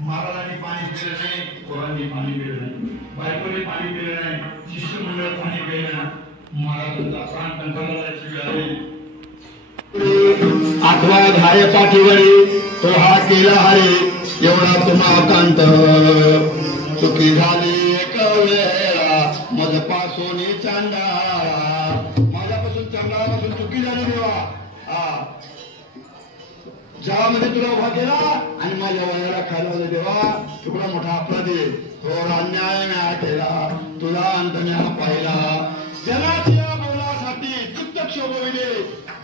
महाराजांनी पाणी पिलं नाही, पोरांनी पाणी पिलं नाही, बायकोने पाणी पिलं नाही, शिष्यमंडळ पाणी पिलं नाही, महाराजांचा प्राण कंठाला जायची वेळ आली. आठवा धाय पाठीवरी तो हा केला हरी एवढा तुम्हा कांत चुकी झाली एक वेळा मजपासून चांदा माझ्यापासून चांगल्यापासून चुकी झाली देवा. जगामध्ये तुला उभा केला आणि माझ्या वयाला खायला देवा तुला मोठा अपराधी थोर अन्याय न्याय केला तुला अंत न्याय पाहिला. जनाच्या बोलासाठी चित्त क्षोभविले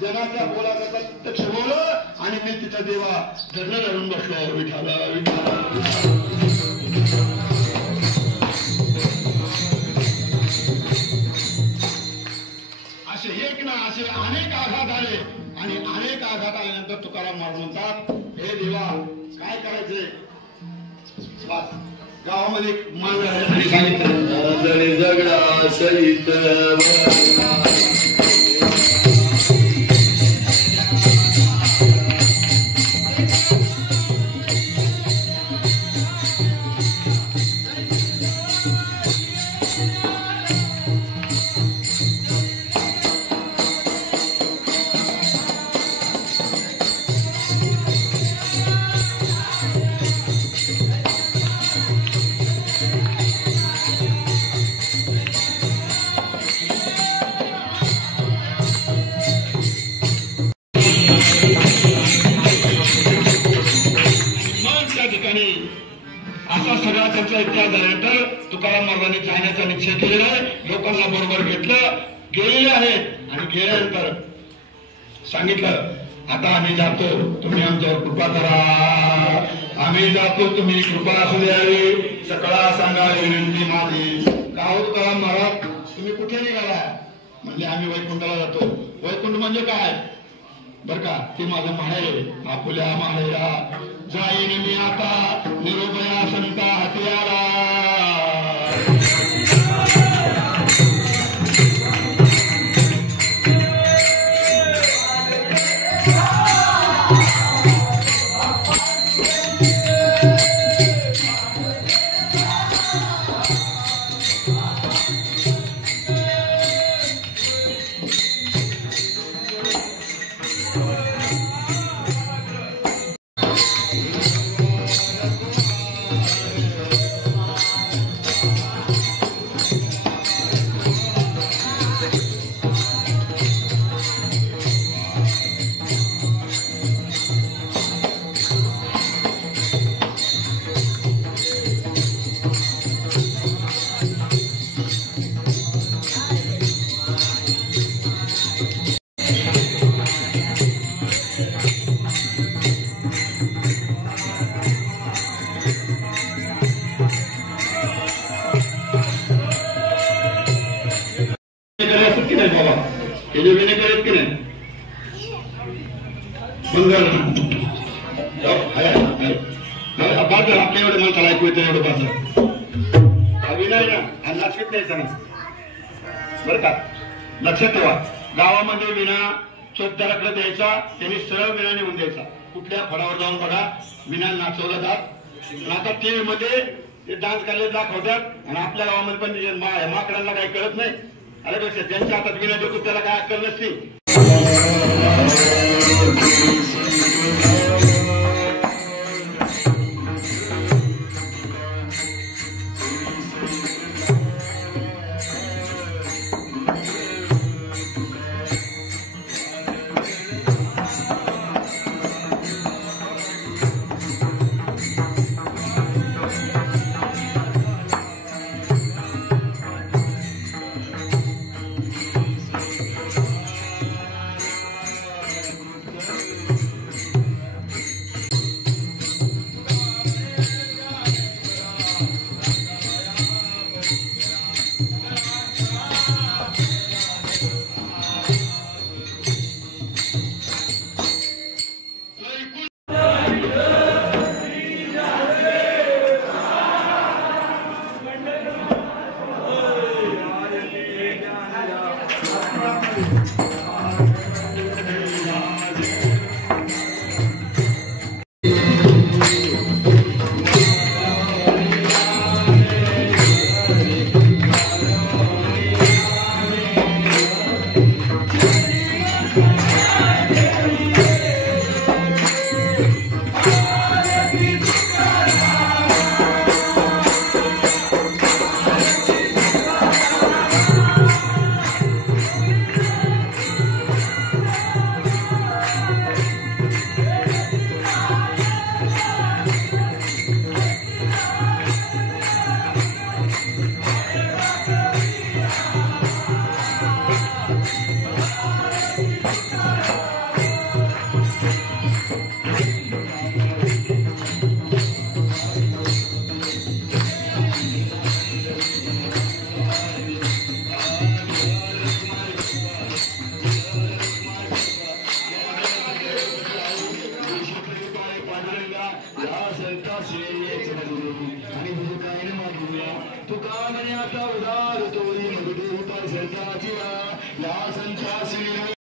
जनाच्या बोलाचा चित्त क्षोभवलं आणि मी तिथं देवा धरणं धरून बसलो. विठाला विठाला असे एक ना असे अनेक आघात आले आणि अनेक आघात आल्यानंतर तुकाराम महाराज म्हणतात हे देवा काय करायचे. गावामध्ये मान सांगितलं जगडा सहित असा सगळा त्यांचा इतिहास झाल्यानंतर तुकाराम महाराजांनी जाण्याचा निश्चय केलेला आहे. लोकांना बरोबर घेतलं गेलेले आहेत आणि गेल्यानंतर सांगितलं आता आम्ही जातो तुम्ही आमच्यावर कृपा करा. आम्ही जातो तुम्ही कृपा असू द्यावी सगळा सांगा विनंती माझी. का हो तुकाराम महाराज तुम्ही कुठे निघाला. म्हणजे आम्ही वैकुंठाला जातो. वैकुंठ म्हणजे काय बर का ते माझं माहेर आपुल्या माहेरा जाईन मी आता निरोपया संता हतियारा. आपल्या एवढे माणसाला ऐकू येतं एवढं पाच विनय ना आणि लक्षात द्यायचं नाही बरं का. लक्षात ठेवा गावामध्ये विना चोपदाराकडे द्यायचा त्यांनी सरळ विना निघून द्यायचा. कुठल्या फळावर जाऊन बघा विना नाचवला जात. आता टीव्ही मध्ये ते डान्स करायला दाखवतात आणि आपल्या गावामध्ये पण माकडांना काही कळत नाही. अरे पेक्षा ज्यांच्या हातात विना देतो त्याला काय अक्कल नसते. तुका मण्याचा उदार तोरी मगदे पैशाची या संचासी